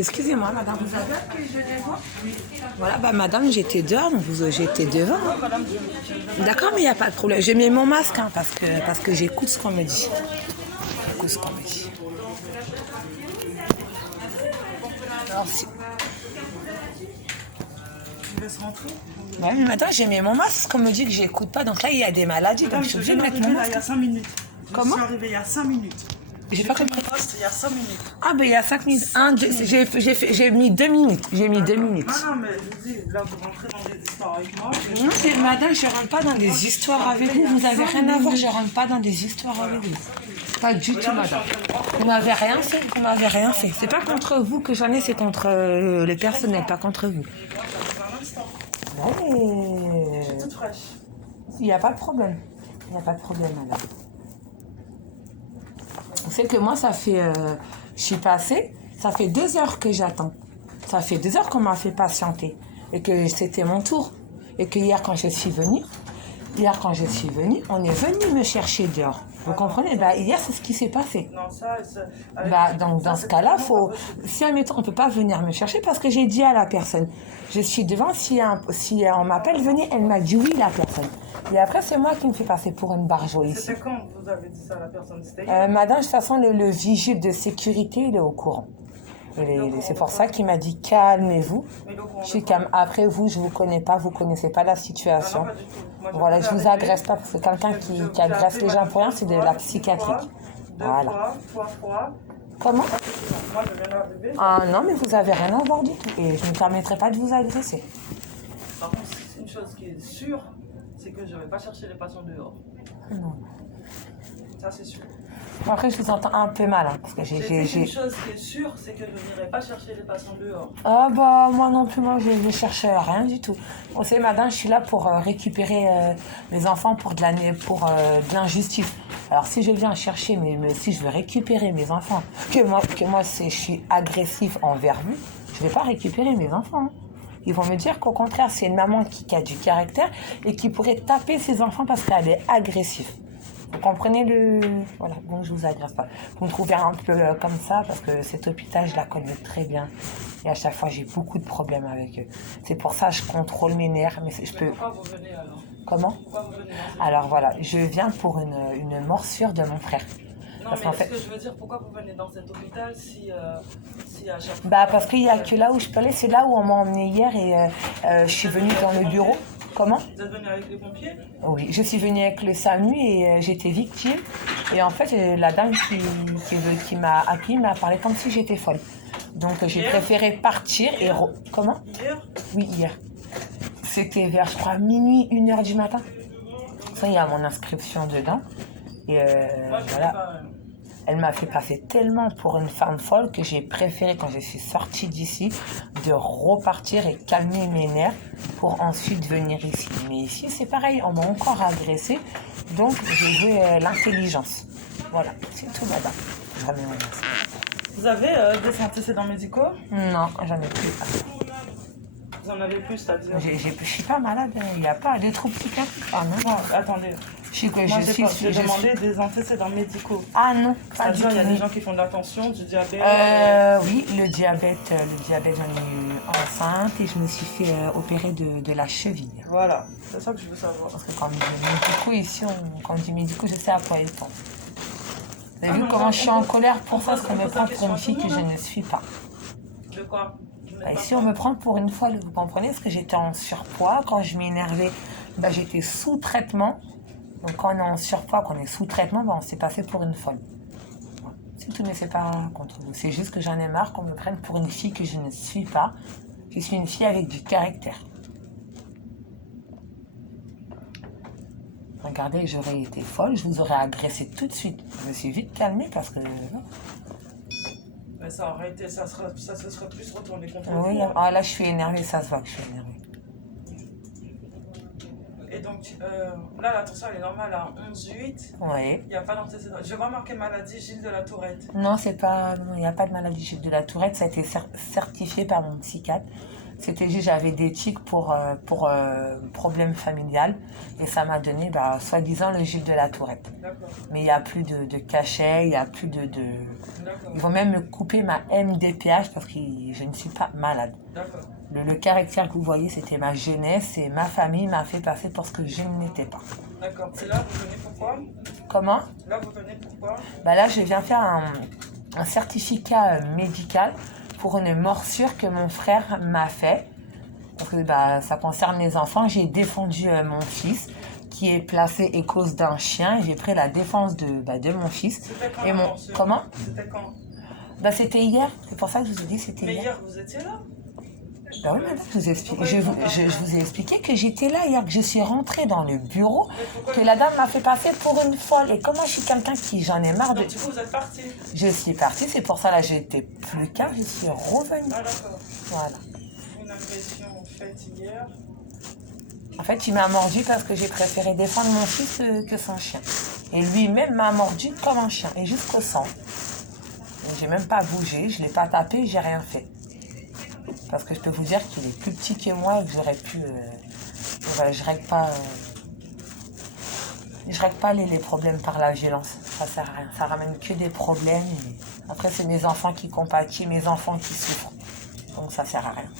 Excusez-moi, madame, vous avez que je les vois? Voilà, bah madame, j'étais dehors, donc j'étais devant. Hein. D'accord, mais il n'y a pas de problème. J'ai mis mon masque hein, parce que j'écoute ce qu'on me dit. J'écoute ce qu'on me dit. Alors, si... Je laisse rentrer. Ouais, mais maintenant, j'ai mis mon masque parce qu'on me dit que j'écoute pas. Donc là, il y a des maladies, donc je suis obligée de mettre mon masque. Il y a 5 minutes. Comment? Je suis arrivée il y a 5 minutes. J'ai pas compris. Il y a 5 minutes. Ah, ben il y a 5 minutes. J'ai mis 2 minutes. J'ai mis 2 minutes. Non, mais je dis, là, vous rentrez dans des histoires avec moi. Non, madame, je rentre pas dans des histoires avec vous. Vous n'avez rien à voir, je rentre pas dans des histoires avec vous. Pas du tout, madame. Vous m'avez rien fait, vous m'avez rien fait. C'est pas contre vous que j'en ai, c'est contre le personnel, pas contre vous. Ouais, C'est toute fraîche. il n'y a pas de problème. Il n'y a pas de problème, madame. Vous savez que moi, ça fait... je suis passée, ça fait 2 heures que j'attends. Ça fait 2 heures qu'on m'a fait patienter. Et que c'était mon tour. Et que hier, quand je suis venue, on est venu me chercher dehors. Vous comprenez? Bah, hier, c'est ce qui s'est passé. Non, ça... Bah, donc, dans ce cas-là, faut... Si admettons, on ne peut pas venir me chercher parce que j'ai dit à la personne, je suis devant, si on m'appelle, venez, elle m'a dit oui, la personne. Et après, c'est moi qui me fais passer pour une barjo ici. C'était quand vous avez dit ça à la personne? Madame, de toute façon, le vigile de sécurité, il est au courant. C'est pour ça qu'il m'a dit calmez-vous. Je suis calme. Après vous, je vous connais pas, vous connaissez pas la situation. Voilà, je vous agresse pas parce que quelqu'un qui agresse les gens pour rien, c'est de la psychiatrie. Voilà. Comment? Moi, je viens d'arriver. Ah non, mais vous avez rien à voir du tout. Et je ne me permettrai pas de vous agresser. Par contre, une chose qui est sûre, c'est que je ne vais pas chercher les patients dehors. Non. Ça, c'est sûr. Après, je vous entends un peu mal. Hein, parce que Une chose qui est sûre, c'est que je n'irai pas chercher les patients dehors. Ah bah, moi non plus, moi je ne cherche rien du tout. Vous savez, madame, je suis là pour récupérer mes enfants pour de l'injustice. Alors, si je viens chercher, si je veux récupérer mes enfants, que moi je suis agressif envers vous, je ne vais pas récupérer mes enfants. Hein. Ils vont me dire qu'au contraire, c'est une maman qui a du caractère et qui pourrait taper ses enfants parce qu'elle est agressive. Vous comprenez Voilà, donc je vous agresse pas. Vous me trouvez un peu comme ça parce que cet hôpital, je la connais très bien. Et à chaque fois, j'ai beaucoup de problèmes avec eux. C'est pour ça que je contrôle mes nerfs. Mais je peux... Pourquoi vous venez alors? Comment? Pourquoi vous venez? Alors voilà, je viens pour une morsure de mon frère. Non, parce mais ce que je veux dire, pourquoi vous venez dans cet hôpital si à chaque fois... Bah parce qu'il n'y a que là où je peux aller, c'est là où on m'a emmené hier et je suis venue dans le bureau. Comment? Vous êtes venu avec les pompiers? Oui, je suis venue avec le SAMU et j'étais victime. Et en fait, la dame qui m'a accueillie m'a parlé comme si j'étais folle. Donc j'ai préféré partir et... Comment? Hier? Oui, hier. C'était vers, je crois, minuit, 1h du matin. Ça, il y a mon inscription dedans. Et voilà. Elle m'a fait passer tellement pour une femme folle que j'ai préféré, quand je suis sortie d'ici, de repartir et calmer mes nerfs pour ensuite venir ici. Mais ici, c'est pareil, on m'a encore agressé, donc j'ai joué l'intelligence. Voilà, c'est tout, madame. Jamais mon masque. Vous avez des antécédents médicaux? Non, j'en ai plus. Vous en avez plus, c'est-à-dire? Je suis pas malade, il n'y a pas de troubles psychiatriques. Ah non, attendez. J'ai demandé des antécédents médicaux. Ah non, pas du tout. Il y a des gens qui font de la tension, du diabète. Oui, le diabète, j'en ai eu enceinte et je me suis fait opérer de la cheville. Voilà, c'est ça que je veux savoir. Parce que quand on dit médicaux, ici, quand on dit médicaux, je sais à quoi ils pensent. Vous avez vu comment je suis en colère pour ça, parce qu'on me prend pour une fille que je ne suis pas. De quoi? Ici, on me prend pour une folle, vous comprenez? Parce que j'étais en surpoids. Quand je m'énervais, j'étais sous traitement. Donc quand on est en surpoids, quand on est sous traitement, on s'est passé pour une folle. Bon, c'est tout, mais c'est pas contre vous. C'est juste que j'en ai marre qu'on me prenne pour une fille que je ne suis pas. Je suis une fille avec du caractère. Regardez, j'aurais été folle, je vous aurais agressé tout de suite. Je me suis vite calmée parce que... Mais ça aurait été, ça se serait plus retourné contre oui, vous. Ah, là je suis énervée, ça se voit que je suis énervée. Et donc, là, la tension, elle est normale à 11,8. Oui. Il n'y a pas d'antécédent. Je vois marqué maladie Gilles de la Tourette. Non, il n'y a pas de maladie Gilles de la Tourette. Ça a été certifié par mon psychiatre. C'était juste, j'avais des tics pour problème familial. Et ça m'a donné, soi-disant, le Gilles de la Tourette. D'accord. Mais il n'y a plus de cachet, il n'y a plus de... D'accord. Ils vont même me couper ma MDPH parce que je ne suis pas malade. D'accord. Le caractère que vous voyez, c'était ma jeunesse et ma famille m'a fait passer pour ce que je n'étais pas. D'accord. Et là, vous venez pourquoi? Comment? Là, vous venez pourquoi? Là, je viens faire un certificat médical pour une morsure que mon frère m'a fait. Parce que ça concerne les enfants. J'ai défendu mon fils qui est placé et cause d'un chien. J'ai pris la défense de mon fils. C'était quand Et la mon... morsure? Comment? C'était quand? C'était hier. C'est pour ça que je vous ai dit c'était Mais hier. hier, vous étiez là? Oui, madame, je vous ai expliqué que j'étais là hier, que je suis rentrée dans le bureau, que la dame m'a fait passer pour une folle. Et comme moi, je suis quelqu'un qui, j'en ai marre de... Donc, du coup, vous êtes parti? Je suis partie, c'est pour ça, là, j'étais plus calme, je suis revenue. Ah, d'accord. Voilà. Une agression faite hier. En fait, il m'a mordu parce que j'ai préféré défendre mon fils que son chien. Et lui-même m'a mordu comme un chien, et jusqu'au sang. Et j'ai même pas bougé, je l'ai pas tapé, j'ai rien fait. Parce que je peux vous dire qu'il est plus petit que moi et que j'aurais pu... voilà, je règle pas les problèmes par la violence. Ça sert à rien. Ça ramène que des problèmes. Et après, c'est mes enfants qui compatissent, mes enfants qui souffrent. Donc ça sert à rien.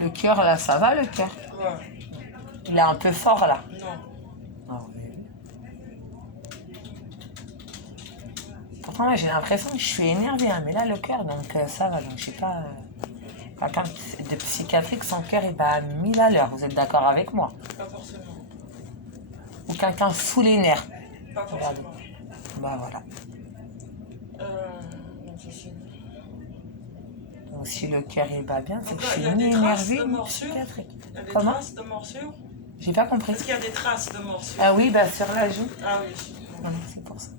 Le cœur, là, ça va, le cœur? Ouais. Il est un peu fort, là. Non. Ah oui. Pourtant, là, j'ai l'impression que je suis énervée, hein, mais là, le cœur, donc ça va. Donc, je sais pas... quelqu'un de psychiatrique, son cœur est à 1000 à l'heure. Vous êtes d'accord avec moi? Pas forcément. Ou quelqu'un sous les nerfs. Pas forcément. Voilà. Non, ça c'est... Donc, si le cœur est pas bien, c'est que Donc, je il suis y a des ni traces énervée de ni morsure? psychiatrique. Il y a des Comment? traces de morsure? J'ai pas compris. Est-ce qu'il y a des traces de morsure? Ah oui, sur la joue. Ah oui. Non, c'est pour ça.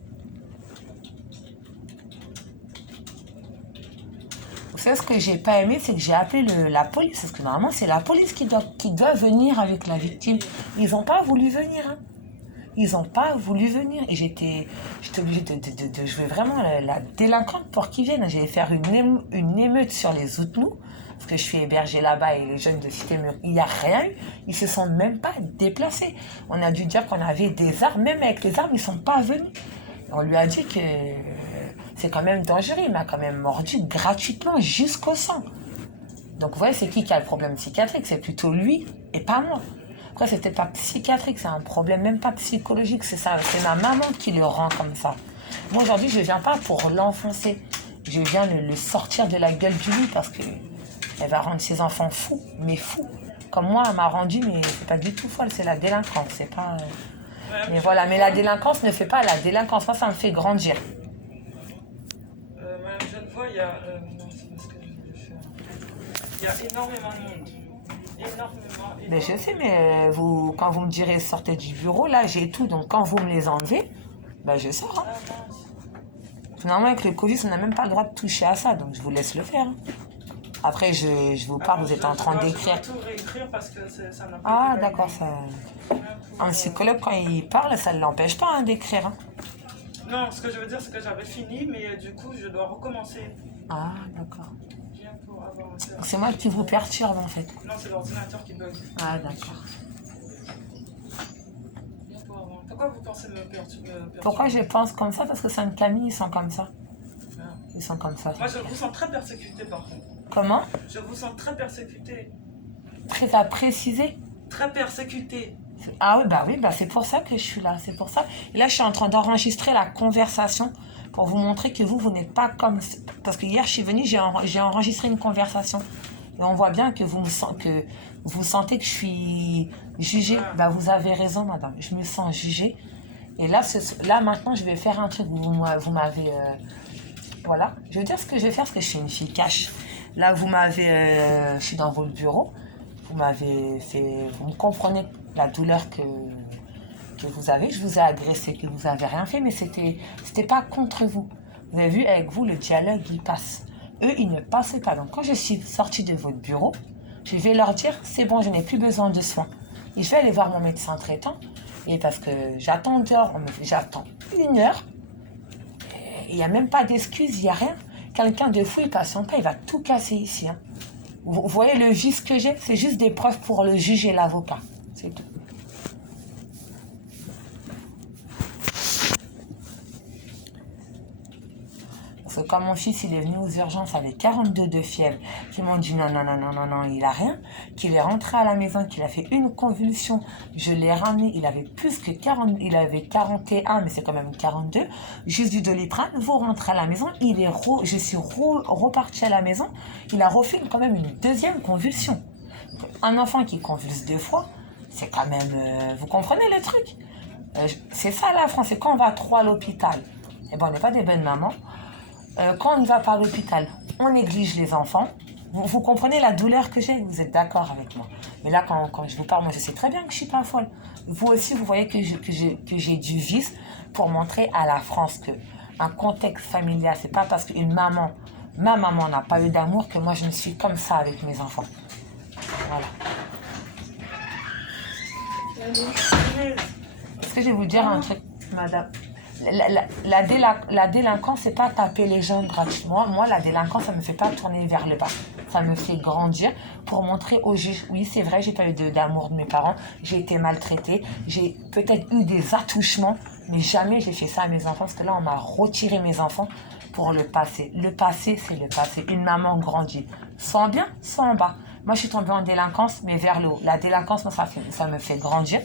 Vous savez, ce que j'ai pas aimé, c'est que j'ai appelé la police. Parce que normalement, c'est la police qui doit venir avec la victime. Ils n'ont pas voulu venir. Hein. Ils n'ont pas voulu venir. Et j'étais obligée de jouer vraiment la délinquante pour qu'ils viennent. J'allais faire une émeute sur les Outnous. Parce que je suis hébergée là-bas et les jeunes de Cité Mur, il n'y a rien eu. Ils ne se sont même pas déplacés. On a dû dire qu'on avait des armes. Même avec les armes, ils ne sont pas venus. On lui a dit que c'est quand même dangereux. Il m'a quand même mordu gratuitement jusqu'au sang. Donc vous voyez, c'est qui a le problème psychiatrique? C'est plutôt lui et pas moi. Après, c'était pas psychiatrique, c'est un problème même pas psychologique. C'est ça, c'est ma maman qui le rend comme ça. Moi, aujourd'hui, je viens pas pour l'enfoncer. Je viens le sortir de la gueule du lit parce que elle va rendre ses enfants fous, mais fous. Comme moi, elle m'a rendu, mais c'est pas du tout folle, c'est la délinquance, c'est pas... Mais voilà, mais la délinquance ne fait pas la délinquance. Moi, ça me fait grandir. Madame Genevoix, il y a... non, c'est pas ce que je voulais faire. Il y a énormément de monde. Énormément. Mais je sais, mais quand vous me direz sortez du bureau, là, j'ai tout. Donc, quand vous me les enlevez, je sors. Hein. Ah, mince. Finalement, avec le Covid, on n'a même pas le droit de toucher à ça. Donc, je vous laisse le faire. Hein. Après, je vous parle, vous êtes en train d'écrire. Je vais tout réécrire parce que ça n'a pas Ah, été d'accord. Un psychologue, quand il parle, ça ne l'empêche pas d'écrire. Hein. Non, ce que je veux dire, c'est que j'avais fini, mais du coup, je dois recommencer. Ah, d'accord. Bien pour avoir C'est moi qui vous perturbe, en fait. Non, c'est l'ordinateur qui bug. Ah, d'accord. Bien pour avoir... Pourquoi vous pensez me perturber? Pourquoi je pense comme ça? Parce que Sainte-Camille, ils sont comme ça. Ah. Ils sont comme ça. Moi, je vous sens très persécuté, par contre. Comment? Je vous sens très persécuté. Très à préciser. Très persécuté. Ah oui, c'est pour ça que je suis là, c'est pour ça. Et là, je suis en train d'enregistrer la conversation pour vous montrer que vous n'êtes pas comme... Parce que hier, je suis venue, j'ai enregistré une conversation. Et on voit bien que vous sentez que je suis jugée. Vous avez raison, madame, je me sens jugée. Et là, maintenant, je vais faire un truc. Vous m'avez... voilà, je veux dire ce que je vais faire, parce que je suis une fille cash. Là, vous m'avez... je suis dans votre bureau. Vous m'avez fait... Vous me comprenez la douleur que vous avez. Je vous ai agressé, que vous n'avez rien fait, mais c'était pas contre vous. Vous avez vu, avec vous, le dialogue, il passe. Eux, ils ne passaient pas. Donc, quand je suis sortie de votre bureau, je vais leur dire, c'est bon, je n'ai plus besoin de soins. Et je vais aller voir mon médecin traitant. Et parce que j'attends dehors, j'attends 1 heure. Il n'y a même pas d'excuses, il n'y a rien. Quelqu'un de fou, il patiente pas, il va tout casser ici. Hein. Vous voyez le vice que j'ai? C'est juste des preuves pour le juge et l'avocat. C'est tout. Parce que quand mon fils il est venu aux urgences avec 42 de fièvre, qui m'ont dit non, non, non, non, non, non, il a rien, qu'il est rentré à la maison, qu'il a fait une convulsion, je l'ai ramené, il avait plus que 40, il avait 41, mais c'est quand même 42, juste du Doliprane, vous rentrez à la maison, je suis repartie à la maison, il a refait quand même une deuxième convulsion. Un enfant qui convulse 2 fois, c'est quand même, vous comprenez le truc? C'est ça la France, c'est quand on va trop à l'hôpital, et bon, on n'est pas des bonnes mamans. Quand on ne va pas à l'hôpital, on néglige les enfants. Vous comprenez la douleur que j'ai? Vous êtes d'accord avec moi? Mais là, quand je vous parle, moi, je sais très bien que je ne suis pas folle. Vous aussi, vous voyez que j'ai du vice pour montrer à la France qu'un contexte familial, c'est pas parce ma maman n'a pas eu d'amour que moi, je ne suis comme ça avec mes enfants. Voilà. Est-ce que je vais vous dire un truc, madame? La délinquance, c'est pas taper les gens gratuitement. Moi, la délinquance, ça me fait pas tourner vers le bas. Ça me fait grandir pour montrer au juge, oui, c'est vrai, j'ai pas eu d'amour de mes parents, j'ai été maltraitée, j'ai peut-être eu des attouchements, mais jamais j'ai fait ça à mes enfants, parce que là, on m'a retiré mes enfants pour le passé. Le passé, c'est le passé. Une maman grandit, soit en bien, soit en bas. Moi, je suis tombée en délinquance, mais vers le haut. La délinquance, moi, ça me fait grandir.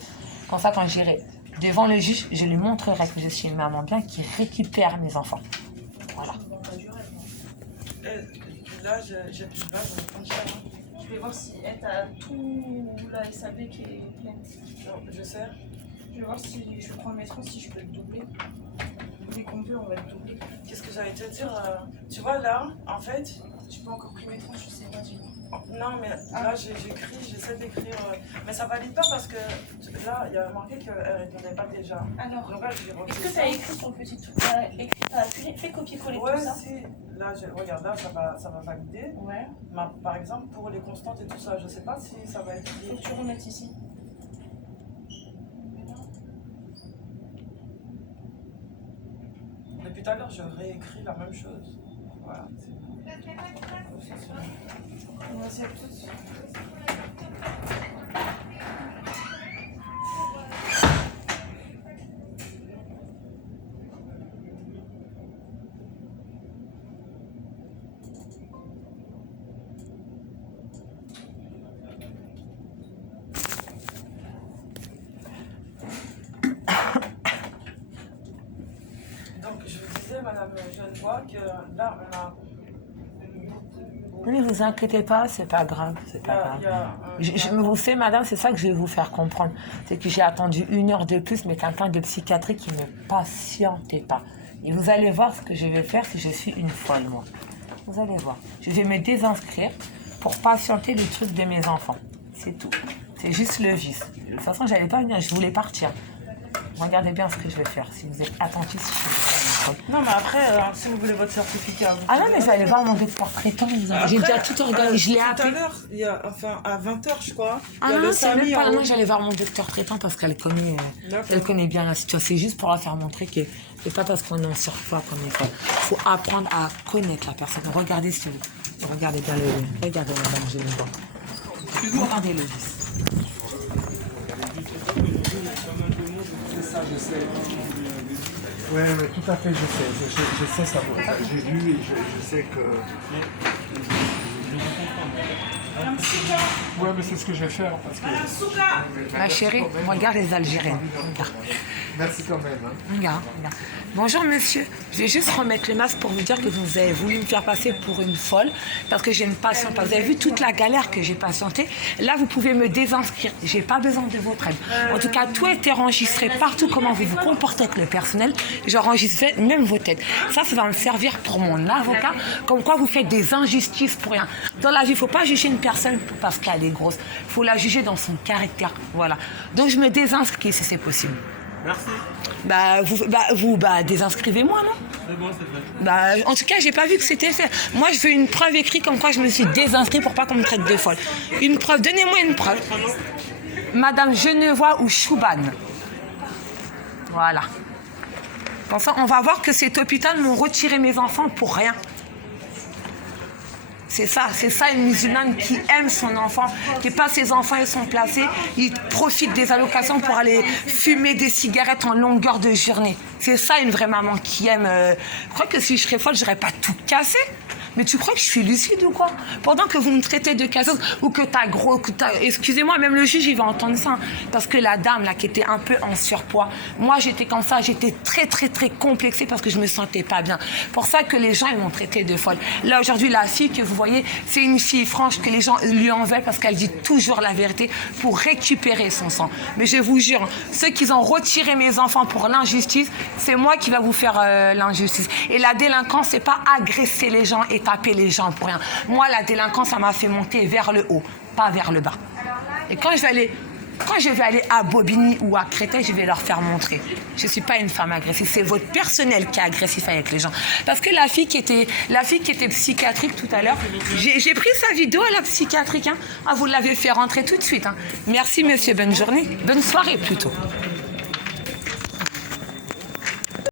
Comme ça, quand j'irai devant le juge, je lui montrerai que je suis une maman bien qui récupère mes enfants. Voilà. Là, j'en ai plein de cher. Je vais voir si elle a tout la SAB qui est pleine. Non, je sais. Je vais voir si je prends le métro, si je peux le doubler. Dès qu'on peut, on va le doubler. Qu'est-ce que j'allais te dire Tu vois, là, en fait... Tu peux encore pris le métro, je sais pas. Non, mais là, j'essaie d'écrire... mais ça valide pas parce que là, il y a marqué qu'elle répondait pas déjà. Alors, donc là, est-ce que tu as écrit sur le petit truc? Tu as appuyé, fais copier-coller ouais, tout ça. Si. Là, regarde, là, ça va valider. Ouais. Mais, par exemple, pour les constantes et tout ça, je sais pas si ça va être... Faut que tu remettes ici. Depuis tout à l'heure, je réécris la même chose. Voilà. Merci à tous. Donc, je vous disais, Madame Genevoix, que là, on a... Ne vous inquiétez pas, c'est pas grave, c'est pas grave. Vous savez, madame, c'est ça que je vais vous faire comprendre. C'est que j'ai attendu 1 heure de plus, mais quelqu'un de psychiatrique qui ne patientait pas. Et vous allez voir ce que je vais faire si je suis une folle, moi. Vous allez voir. Je vais me désinscrire pour patienter le truc de mes enfants. C'est tout. C'est juste le vice. De toute façon, j'allais pas venir, je voulais partir. Regardez bien ce que je vais faire. Si vous êtes attentifs, je suis non, mais après, si vous voulez votre certificat... Ah non, mais je vais aller voir mon docteur traitant. J'ai déjà tout organisé. Je l'ai appelé. Tout à l'heure, enfin, à 20h, je crois. Ah non, c'est même pas... Non, j'allais voir mon docteur traitant parce qu'elle connaît bien la situation. C'est juste pour la faire montrer que c'est pas parce qu'on est en surpoids comme il faut. Il faut apprendre à connaître la personne. Regardez ce que vous... Regardez bien le... Regardez, madame, je vais voir. Regardez le vice. Ça, je sais. Oui, tout à fait, je sais. Je sais ça. J'ai lu et je sais que... Oui, mais c'est ce que je vais faire. Parce que... Ma chérie, regarde les Algériennes. Regarde. Merci quand même. Regarde. Bonjour monsieur, je vais juste remettre le masque pour vous dire que vous avez voulu me faire passer pour une folle parce que j'ai une patiente. Vous avez vu toute la galère que j'ai patientée. Là, vous pouvez me désinscrire. J'ai pas besoin de votre aide. En tout cas, tout est enregistré partout, comment vous vous comportez avec le personnel. J'enregistre même vos têtes. Ça va me servir pour mon avocat, comme quoi vous faites des injustices pour rien. Dans la vie, il ne faut pas juger une personne parce qu'elle est grosse. Il faut la juger dans son caractère. Voilà. Donc, je me désinscris si c'est possible. Merci. Désinscrivez-moi, non? C'est bon, c'est fait. En tout cas, j'ai pas vu que c'était fait. Moi, je veux une preuve écrite comme quoi je me suis désinscrite pour pas qu'on me traite de folle. Une preuve, donnez-moi une preuve. Madame Genevois ou Chouban. Voilà. Comme ça, on va voir que cet hôpital m'ont retiré mes enfants pour rien. C'est ça une musulmane qui aime son enfant, qui pas ses enfants, ils sont placés, ils profitent des allocations pour aller fumer des cigarettes en longueur de journée. C'est ça une vraie maman qui aime. Je crois que si je serais folle, j'aurais pas tout cassé. Mais tu crois que je suis lucide ou quoi? Pendant que vous me traitez de casseuse ou que t'as gros, excusez-moi, même le juge il va entendre ça. Parce que la dame là qui était un peu en surpoids, moi j'étais comme ça, j'étais très très très complexée parce que je me sentais pas bien. Pour ça que les gens ils m'ont traité de folle. Là aujourd'hui la fille que vous voyez, c'est une fille franche que les gens lui en veulent parce qu'elle dit toujours la vérité pour récupérer son sang. Mais je vous jure, ceux qui ont retiré mes enfants pour l'injustice, c'est moi qui va vous faire l'injustice. Et la délinquance, c'est pas agresser les gens et taper les gens pour rien. Moi, la délinquance, ça m'a fait monter vers le haut, pas vers le bas. Et quand je vais aller à Bobigny ou à Créteil, je vais leur faire montrer. Je ne suis pas une femme agressive, c'est votre personnel qui est agressif avec les gens. Parce que la fille qui était psychiatrique tout à l'heure, j'ai pris sa vidéo à la psychiatrique. Hein. Ah, vous l'avez fait rentrer tout de suite. Hein. Merci monsieur, bonne journée. Bonne soirée plutôt.